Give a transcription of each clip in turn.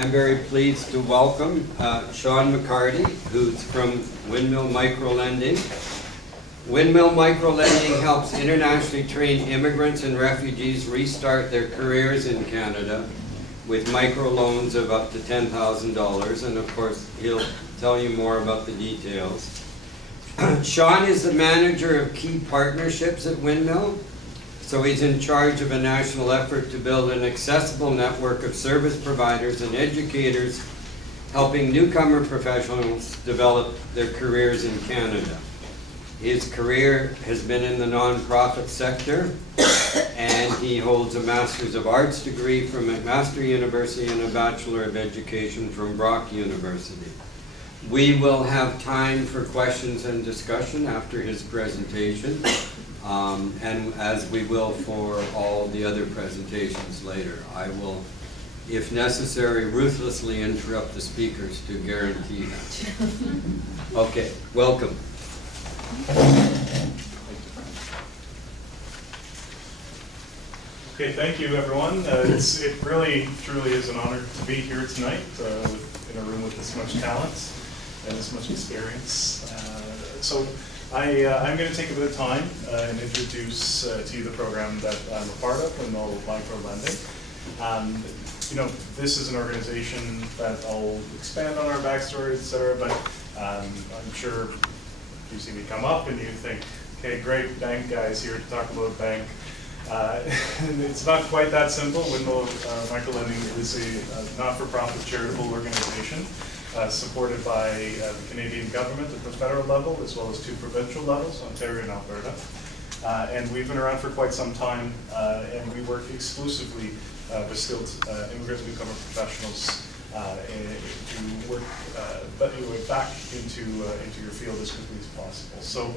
I'm very pleased to welcome Shawn McCarty, who's from Windmill Microlending. Windmill Microlending helps internationally trained immigrants and refugees restart their careers in Canada with microloans of up to $10,000, and of course he'll tell you more about the details. Shawn is the manager of key partnerships at Windmill, so he's in charge of a national effort to build an accessible network of service providers and educators helping newcomer professionals develop their careers in Canada. His career has been in the nonprofit sector, and he holds a Master's of Arts degree from McMaster University and a Bachelor of Education from Brock University. We will have time for questions and discussion after his presentation, and as we will for all the other presentations later. I will, if necessary, ruthlessly interrupt the speakers to guarantee that. Okay, welcome. Okay, thank you everyone. It really, truly is an honor to be here tonight in a room with this much talent and this much experience. So I'm going to take a bit of time and introduce to you the program that I'm a part of, Windmill Microlending. You know, this is an organization that I'll expand on our backstory, etc. But I'm sure you see me come up and you think, okay, great, bank guys here to talk about bank. It's not quite that simple. Windmill Microlending is a not-for-profit charitable organization supported by the Canadian government at the federal level, as well as two provincial levels, Ontario and Alberta. And we've been around for quite some time, and we work exclusively with skilled immigrant newcomer professionals to work back into your field as quickly as possible. So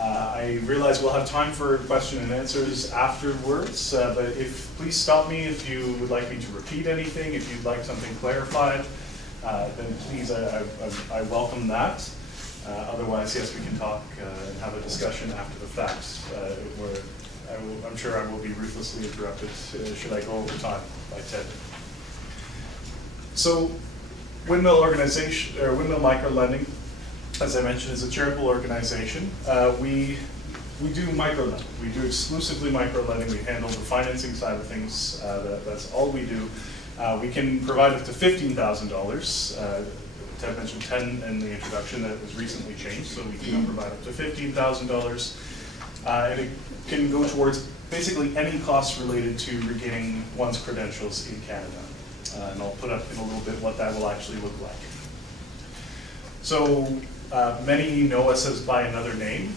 I realize we'll have time for question and answers afterwards, but please stop me if you would like me to repeat anything, if you'd like something clarified, then please, I welcome that. Otherwise, yes, we can talk and have a discussion after the fact, where I'm sure I will be ruthlessly interrupted should I go over time by Ted. So, Windmill organization, or Windmill Microlending, as I mentioned, is a charitable organization. We do microlending. We do exclusively microlending. We handle the financing side of things. That's all we do. We can provide up to $15,000. Ted mentioned 10 in the introduction. That was recently changed, so we can provide up to $15,000. And it can go towards basically any costs related to regaining one's credentials in Canada. And I'll put up in a little bit what that will actually look like. So many know us as by another name.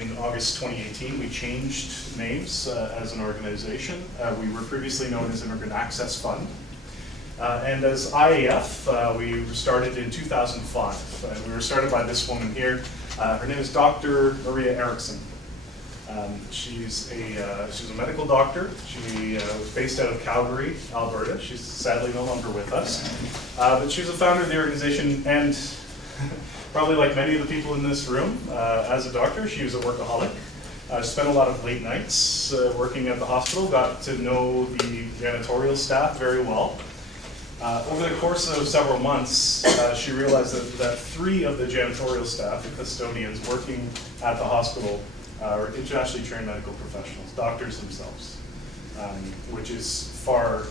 In August 2018, we changed names as an organization. We were previously known as Immigrant Access Fund. And as IAF, we started in 2005. We were started by this woman here. Her name is Dr. Maria Erickson. She's a medical doctor. She was based out of Calgary, Alberta. She's sadly no longer with us. But she was the founder of the organization, and probably like many of the people in this room, as a doctor, she was a workaholic. Spent a lot of late nights working at the hospital, got to know the janitorial staff very well. Over the course of several months, she realized that 3 of the janitorial staff, the custodians working at the hospital, are internationally trained medical professionals, doctors themselves, which is far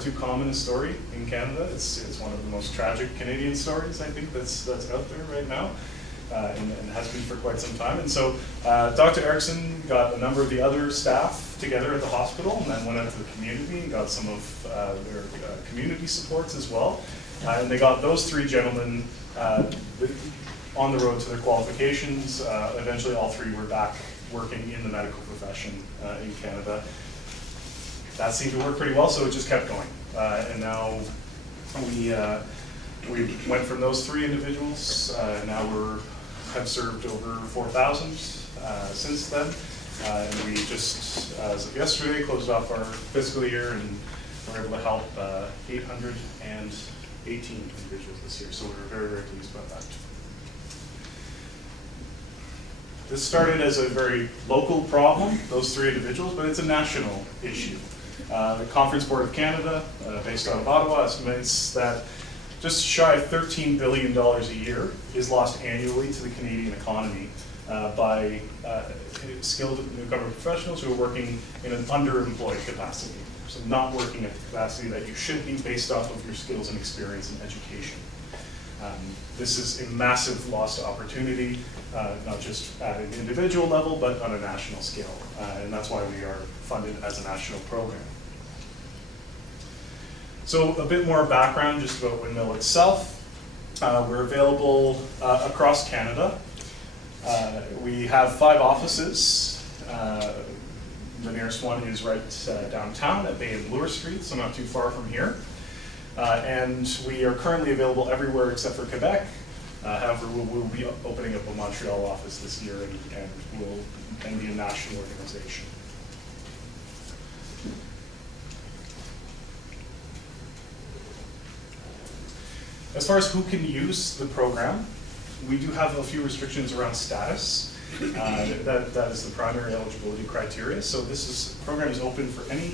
too common a story in Canada. It's one of the most tragic Canadian stories, I think, that's out there right now, and has been for quite some time. And so Dr. Erickson got a number of the other staff together at the hospital, and then went out to the community and got some of their community supports as well. And they got those 3 gentlemen on the road to their qualifications. Eventually all 3 were back working in the medical profession in Canada. That seemed to work pretty well, so it just kept going. And now we went from those 3 individuals, now have served over 4,000 since then. And we just, as of yesterday, closed off our fiscal year and were able to help 818 individuals this year. So we were very, very pleased about that. This started as a very local problem, those 3 individuals, but it's a national issue. The Conference Board of Canada, based out of Ottawa, estimates that just shy of $13 billion a year is lost annually to the Canadian economy by skilled new government professionals who are working in an underemployed capacity. So not working at the capacity that you should be based off of your skills and experience and education. This is a massive lost opportunity, not just at an individual level, but on a national scale. And that's why we are funded as a national program. So a bit more background just about Windmill itself. We're available across Canada. We have 5 offices. The nearest one is right downtown at Bay and Bloor Street, so not too far from here. And we are currently available everywhere except for Quebec. However, we'll be opening up a Montreal office this year, and we'll then be a national organization. As far as who can use the program, we do have a few restrictions around status. That is the primary eligibility criteria. So this program is open for any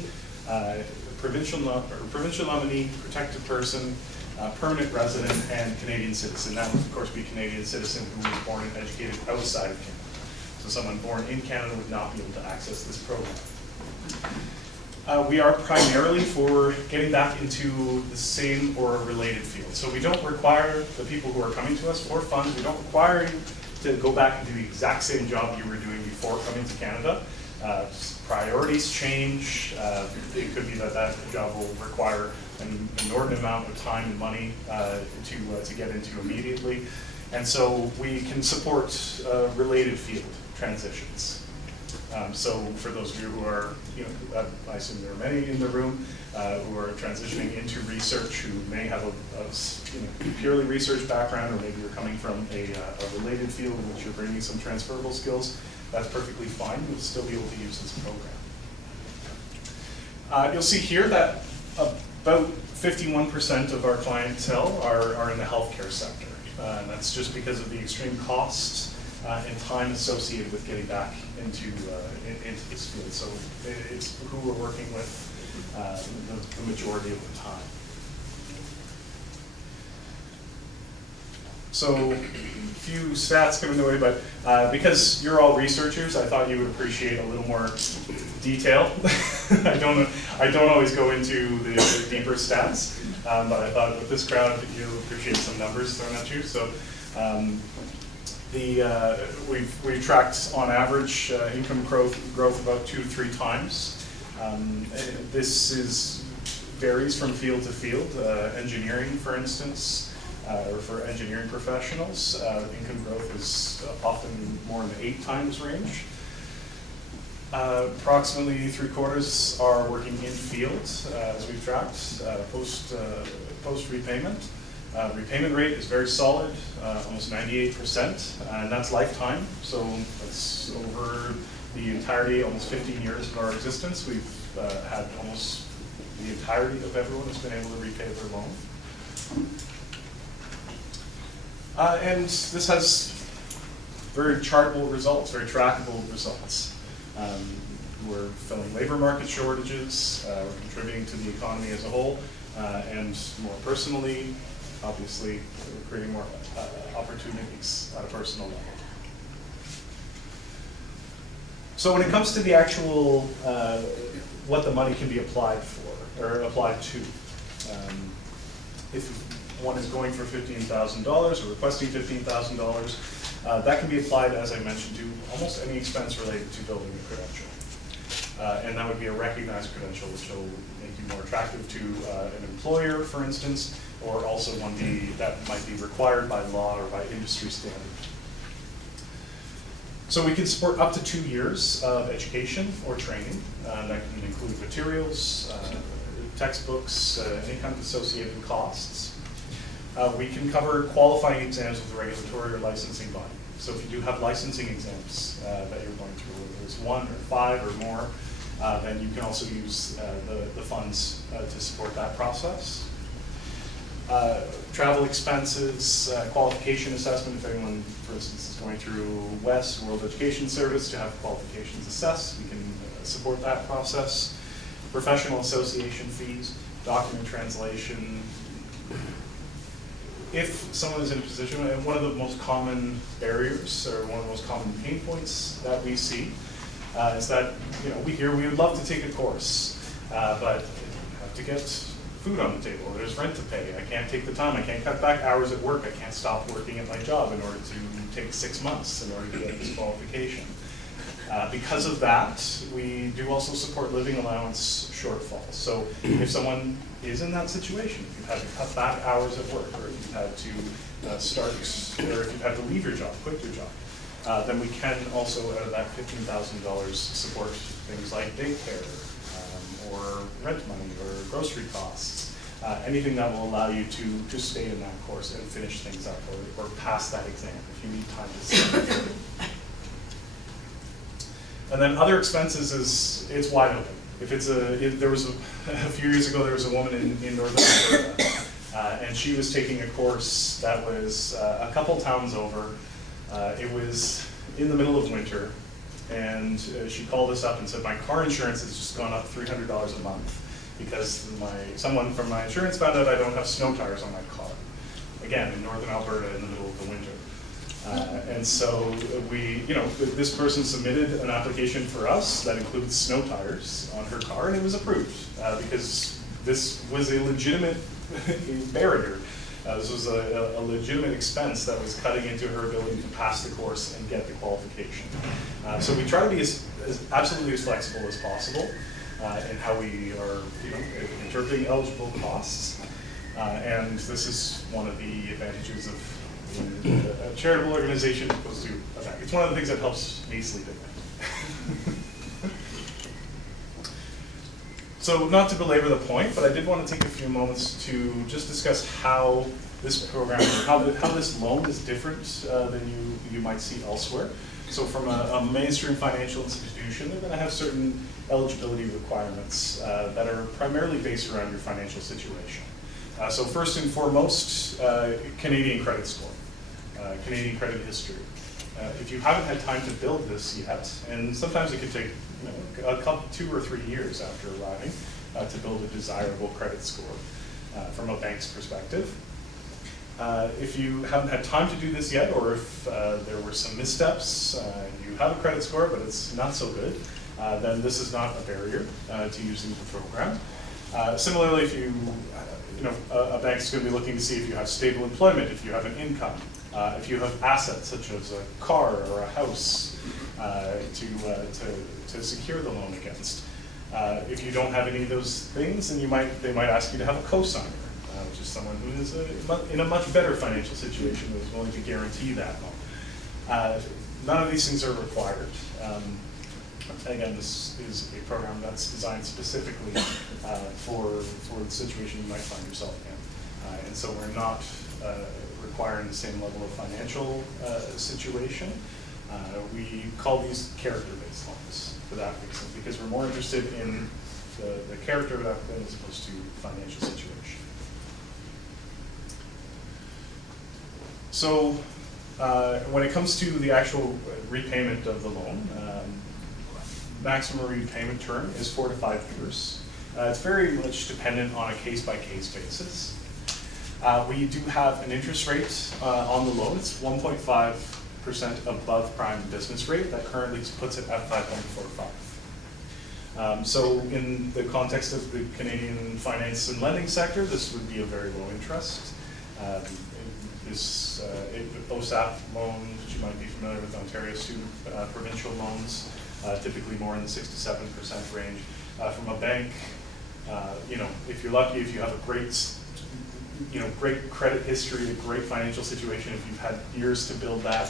provincial nominee, protected person, permanent resident, and Canadian citizen. That would, of course, be Canadian citizen who was born and educated outside of Canada. So someone born in Canada would not be able to access this program. We are primarily for getting back into the same or related field. So we don't require the people who are coming to us for funds, we don't require you to go back and do the exact same job you were doing before coming to Canada. Priorities change. It could be that that job will require an inordinate amount of time and money to get into immediately. And so we can support related field transitions. So for those of you who are, I assume there are many in the room who are transitioning into research, who may have a purely research background, or maybe you're coming from a related field in which you're bringing some transferable skills, that's perfectly fine. You'll still be able to use this program. You'll see here that about 51% of our clientele are in the healthcare sector. And that's just because of the extreme costs and time associated with getting back into this field. So it's who we're working with the majority of the time. So a few stats coming the way, but because you're all researchers, I thought you would appreciate a little more detail. I don't always go into the deeper stats, but I thought with this crowd you'll appreciate some numbers thrown at you. So. We've tracked on average income growth about 2 to 3 times. This varies from field to field. Engineering, for instance, or for engineering professionals, income growth is often more in the 8 times range. Approximately 3/4 are working in field, as we've tracked, post repayment. Repayment rate is very solid, almost 98%, and that's lifetime. So that's over the entirety, almost 15 years of our existence. We've had almost the entirety of everyone that's been able to repay their loan. And this has very chartable results, very trackable results. We're filling labor market shortages, we're contributing to the economy as a whole, and more personally, obviously, we're creating more opportunities at a personal level. So when it comes to the actual, what the money can be applied for, or applied to, if one is going for $15,000 or requesting $15,000, that can be applied, as I mentioned, to almost any expense related to building a credential. And that would be a recognized credential, which will make you more attractive to an employer, for instance, or also one that might be required by law or by industry standard. So we can support up to 2 years of education or training. That can include materials, textbooks, any kind of associated costs. We can cover qualifying exams with a regulatory or licensing body. So if you do have licensing exams that you're going through, whether it's 1 or 5 or more, then you can also use the funds to support that process. Travel expenses, qualification assessment, if anyone, for instance, is going through WES, World Education Service, to have qualifications assessed, we can support that process. professional association fees, document translation. If someone is in a position, and one of the most common barriers or one of the most common pain points that we see is that we hear we would love to take a course, but you have to get food on the table. There's rent to pay. I can't take the time. I can't cut back hours at work. I can't stop working at my job in order to take 6 months in order to get this qualification. Because of that, we do also support living allowance shortfalls. So if someone is in that situation, if you've had to cut back hours at work, or if you've had to or if you've had to leave your job, quit your job, then we can also, out of that $15,000, support things like daycare, or rent money, or grocery costs, anything that will allow you to stay in that course and finish things up, or pass that exam if you need time to sit. And then other expenses it's wide open. If there was a few years ago, there was a woman in northern Alberta, and she was taking a course that was a couple towns over. It was in the middle of winter, and she called us up and said, my car insurance has just gone up $300 a month because someone from my insurance found out I don't have snow tires on my car. Again, in northern Alberta in the middle of the winter. And so this person submitted an application for us that included snow tires on her car, and it was approved because this was a legitimate barrier. This was a legitimate expense that was cutting into her ability to pass the course and get the qualification. So we try to be as absolutely as flexible as possible in how we are interpreting eligible costs. And this is one of the advantages of a charitable organization opposed to a bank. It's one of the things that helps me sleep at night. So not to belabor the point, but I did want to take a few moments to just discuss how this program, how this loan is different than you might see elsewhere. So from a mainstream financial institution, they're going to have certain eligibility requirements that are primarily based around your financial situation. So first and foremost, Canadian credit score, Canadian credit history. If you haven't had time to build this yet, and sometimes it can take a couple, 2 or 3 years after arriving to build a desirable credit score from a bank's perspective. If you haven't had time to do this yet, or if there were some missteps, you have a credit score but it's not so good, then this is not a barrier to using the program. Similarly, if a bank is going to be looking to see if you have stable employment, if you have an income, if you have assets such as a car or a house to secure the loan against. If you don't have any of those things, then they might ask you to have a cosigner, which is someone who is in a much better financial situation who is willing to guarantee that loan. None of these things are required. Again, this is a program that's designed specifically for the situation you might find yourself in. And so we're not requiring the same level of financial situation. We call these character-based loans for that reason, because we're more interested in the character of that thing as opposed to financial situation. So when it comes to the actual repayment of the loan, maximum repayment term is 4 to 5 years. It's very much dependent on a case-by-case basis. We do have an interest rate on the loan. It's 1.5% above prime business rate. That currently puts it at 5.45. So in the context of the Canadian finance and lending sector, this would be a very low interest. OSAP loans, which you might be familiar with, Ontario student provincial loans, typically more in the 6 to 7% range. From a bank, if you're lucky, if you have a great credit history, a great financial situation, if you've had years to build that,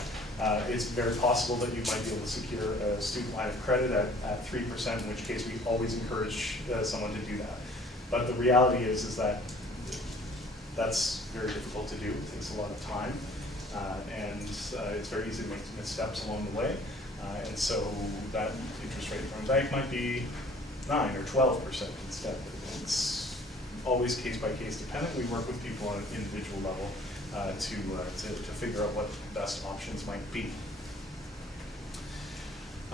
it's very possible that you might be able to secure a student line of credit at 3%, in which case we always encourage someone to do that. But the reality is that that's very difficult to do. It takes a lot of time, and it's very easy to make missteps along the way. And so that interest rate from a bank might be 9 or 12% instead. It's always case-by-case dependent. We work with people on an individual level to figure out what the best options might be.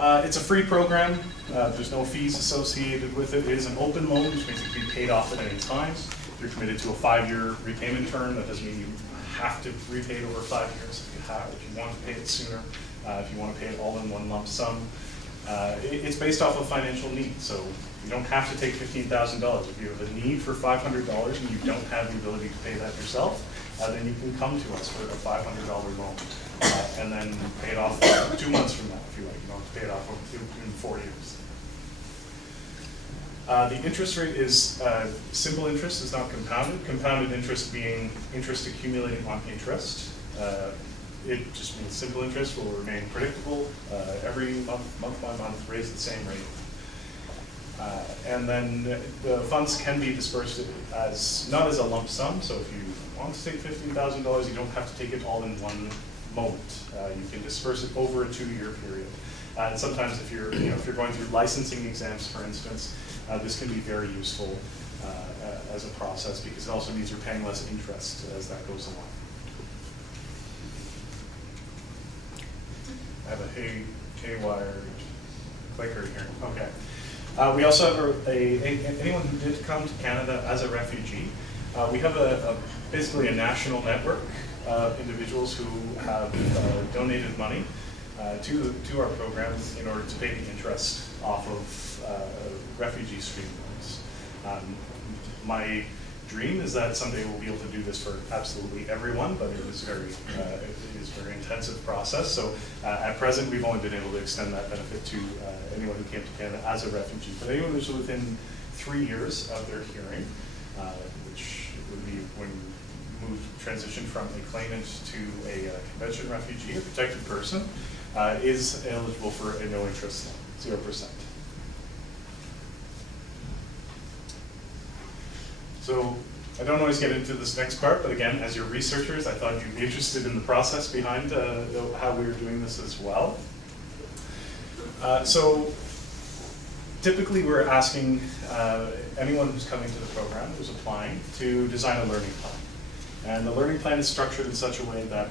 It's a free program. There's no fees associated with it. It is an open loan, which means it can be paid off at any time. You're committed to a 5-year repayment term. That doesn't mean you have to repay it over 5 years. If you want to pay it sooner, if you want to pay it all in one lump sum. It's based off of financial need, so you don't have to take $15,000. If you have a need for $500 and you don't have the ability to pay that yourself, then you can come to us for a $500 loan, and then pay it off 2 months from now if you like. You don't have to pay it off in 4 years. The interest rate is simple interest, is not compounded. Compounded interest being interest accumulating on interest. It just means simple interest will remain predictable every month by month, raised at the same rate. And then the funds can be dispersed as, not as a lump sum, so if you want to take $15,000, you don't have to take it all in one moment. You can disperse it over a 2-year period. And sometimes if you're, if you're going through licensing exams, for instance, this can be very useful as a process, because it also means you're paying less interest as that goes along. I have a haywired clicker here. Okay. We also have anyone who did come to Canada as a refugee. We have basically a national network of individuals who have donated money to our program in order to pay the interest off of refugee stream loans. My dream is that someday we'll be able to do this for absolutely everyone, but it is very intensive process. So at present, we've only been able to extend that benefit to anyone who came to Canada as a refugee. But anyone who's within 3 years of their hearing, which would be when you transition from a claimant to a convention refugee, a protected person, is eligible for a no interest loan, 0%. So I don't always get into this next part, but again, as your researchers, I thought you'd be interested in the process behind how we were doing this as well. So typically we're asking anyone who's coming to the program, who's applying, to design a learning plan. And the learning plan is structured in such a way that,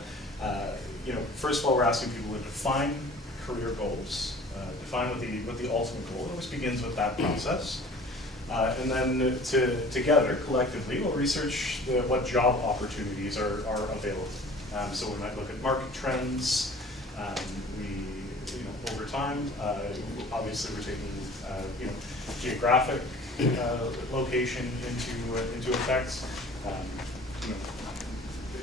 first of all, we're asking people to define career goals, define what the ultimate goal is. It always begins with that process. And then together, collectively, we'll research what job opportunities are available. So we might look at market trends. Over time, obviously we're taking geographic location into effect.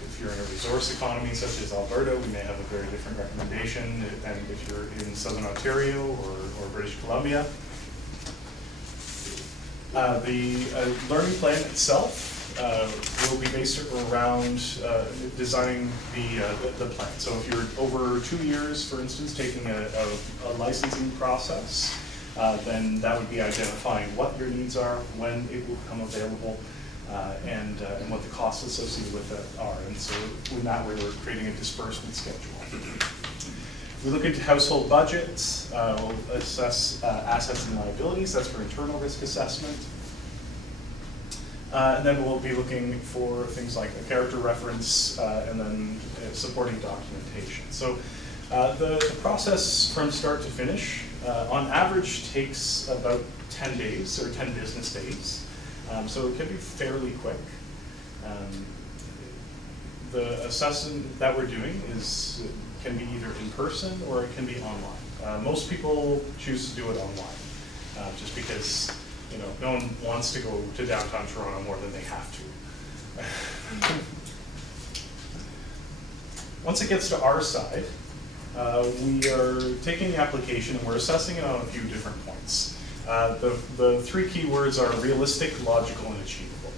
If you're in a resource economy such as Alberta, we may have a very different recommendation than if you're in Southern Ontario or British Columbia. The learning plan itself will be based around designing the plan. So if you're over 2 years, for instance, taking a licensing process, then that would be identifying what your needs are, when it will become available, and what the costs associated with it are. And so in that way, we're creating a disbursement schedule. We look into household budgets, we'll assess assets and liabilities, that's for internal risk assessment. And then we'll be looking for things like a character reference and then supporting documentation. So the process from start to finish, on average, takes about 10 days or 10 business days. So it can be fairly quick. The assessment that we're doing can be either in person or it can be online. Most people choose to do it online, just because no one wants to go to downtown Toronto more than they have to. Once it gets to our side, we are taking the application and we're assessing it on a few different points. The 3 key words are realistic, logical, and achievable.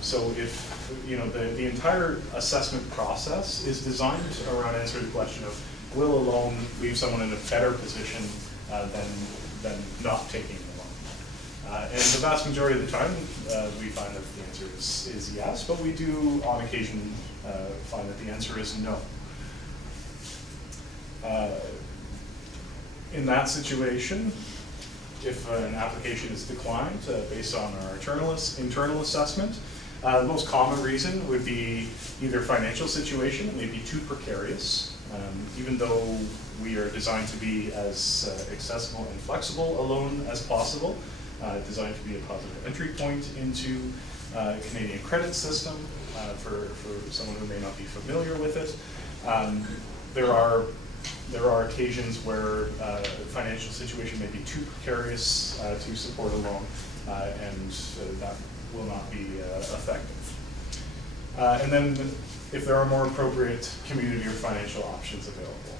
So if the entire assessment process is designed around answering the question of will a loan leave someone in a better position than not taking the loan? And the vast majority of the time, we find that the answer is yes, but we do on occasion find that the answer is no. In that situation, if an application is declined based on our internal assessment, The most common reason would be either financial situation, it may be too precarious, even though we are designed to be as accessible and flexible a loan as possible, designed to be a positive entry point into Canadian credit system for someone who may not be familiar with it. There are occasions where financial situation may be too precarious to support a loan, and that will not be effective. And then if there are more appropriate community or financial options available.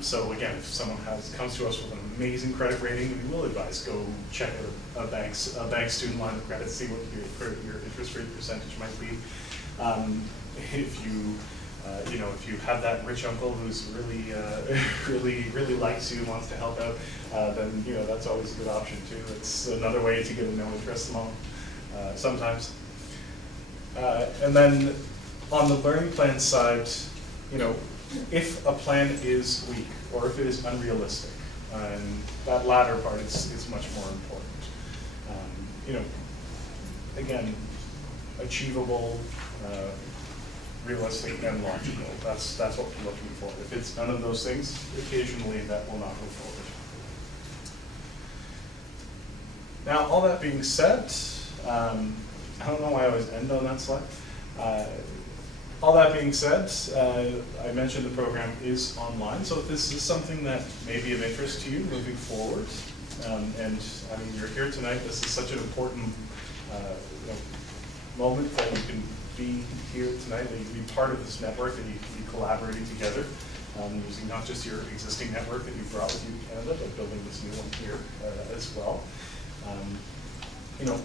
So again, if someone comes to us with an amazing credit rating, we will advise go check out a bank student line of credit, see what your interest rate percentage might be. If you have that rich uncle who's really likes you and wants to help out, then that's always a good option too. It's another way to get a no interest loan sometimes. And then on the learning plan side, if a plan is weak or if it is unrealistic, and that latter part is much more important. Again, achievable, realistic, and logical. That's what we're looking for. If it's none of those things, occasionally that will not move forward. Now, all that being said, I don't know why I always end on that slide. All that being said, I mentioned the program is online, so if this is something that may be of interest to you moving forward, and I mean, you're here tonight, this is such an important moment that you can be here tonight, that you can be part of this network, that you can be collaborating together, using not just your existing network that you brought with you to Canada, but building this new one here as well.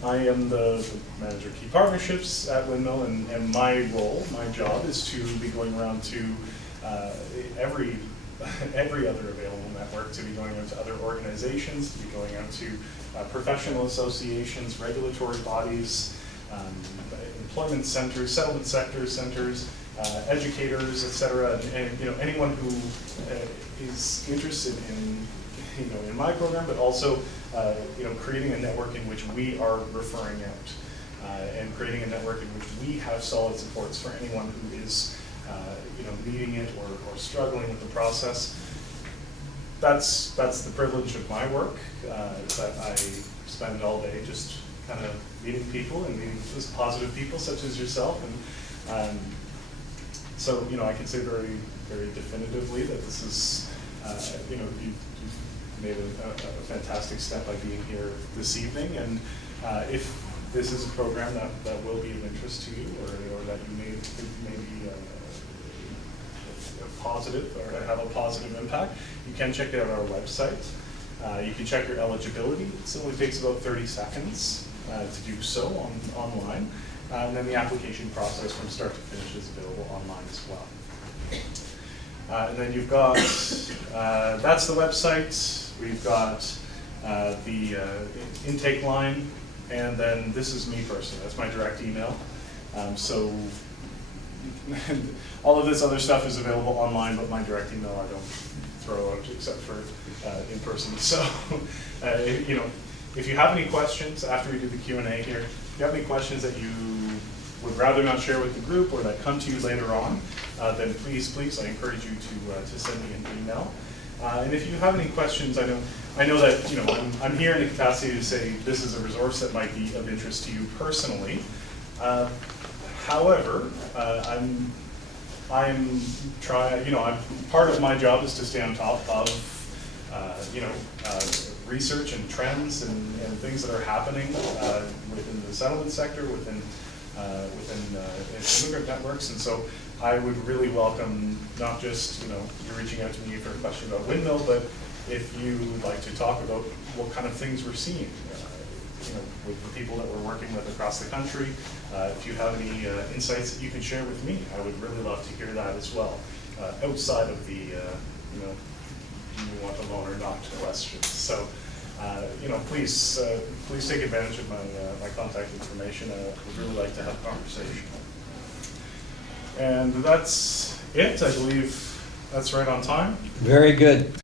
I am the manager of key partnerships at Windmill, and my role, my job, is to be going around to every other available network, to be going out to other organizations, to be going out to professional associations, regulatory bodies, employment centers, settlement centers, educators, etc., and anyone who is interested in in my program, but also creating a network in which we are referring out, and creating a network in which we have solid supports for anyone who is needing it or struggling with the process. That's the privilege of my work, that I spend all day just kind of meeting people and meeting just positive people such as yourself, and so I can say very, very definitively that this is you've made a fantastic step by being here this evening, and if this is a program that will be of interest to you, or that you may be positive or have a positive impact, you can check out our website. You can check your eligibility. It only takes about 30 seconds to do so online, and then the application process from start to finish is available online as well. And then you've got, that's the website. We've got the intake line, and then this is me personally. That's my direct email. So all of this other stuff is available online, but my direct email I don't throw out except for in person. So if you have any questions after we do the Q&A here, if you have any questions that you would rather not share with the group or that come to you later on, then please, I encourage you to send me an email. And if you have any questions, I know that I'm here in the capacity to say this is a resource that might be of interest to you personally. However, I'm part of my job is to stay on top of research and trends and things that are happening within the settlement sector, within immigrant networks, and so I would really welcome not just you reaching out to me for a question about Windmill, but if you would like to talk about what kind of things we're seeing, with the people that we're working with across the country. If you have any insights that you can share with me, I would really love to hear that as well, outside of the do you want a loan or not questions. So please take advantage of my contact information. I would really like to have a conversation. And that's it. I believe that's right on time. Very good.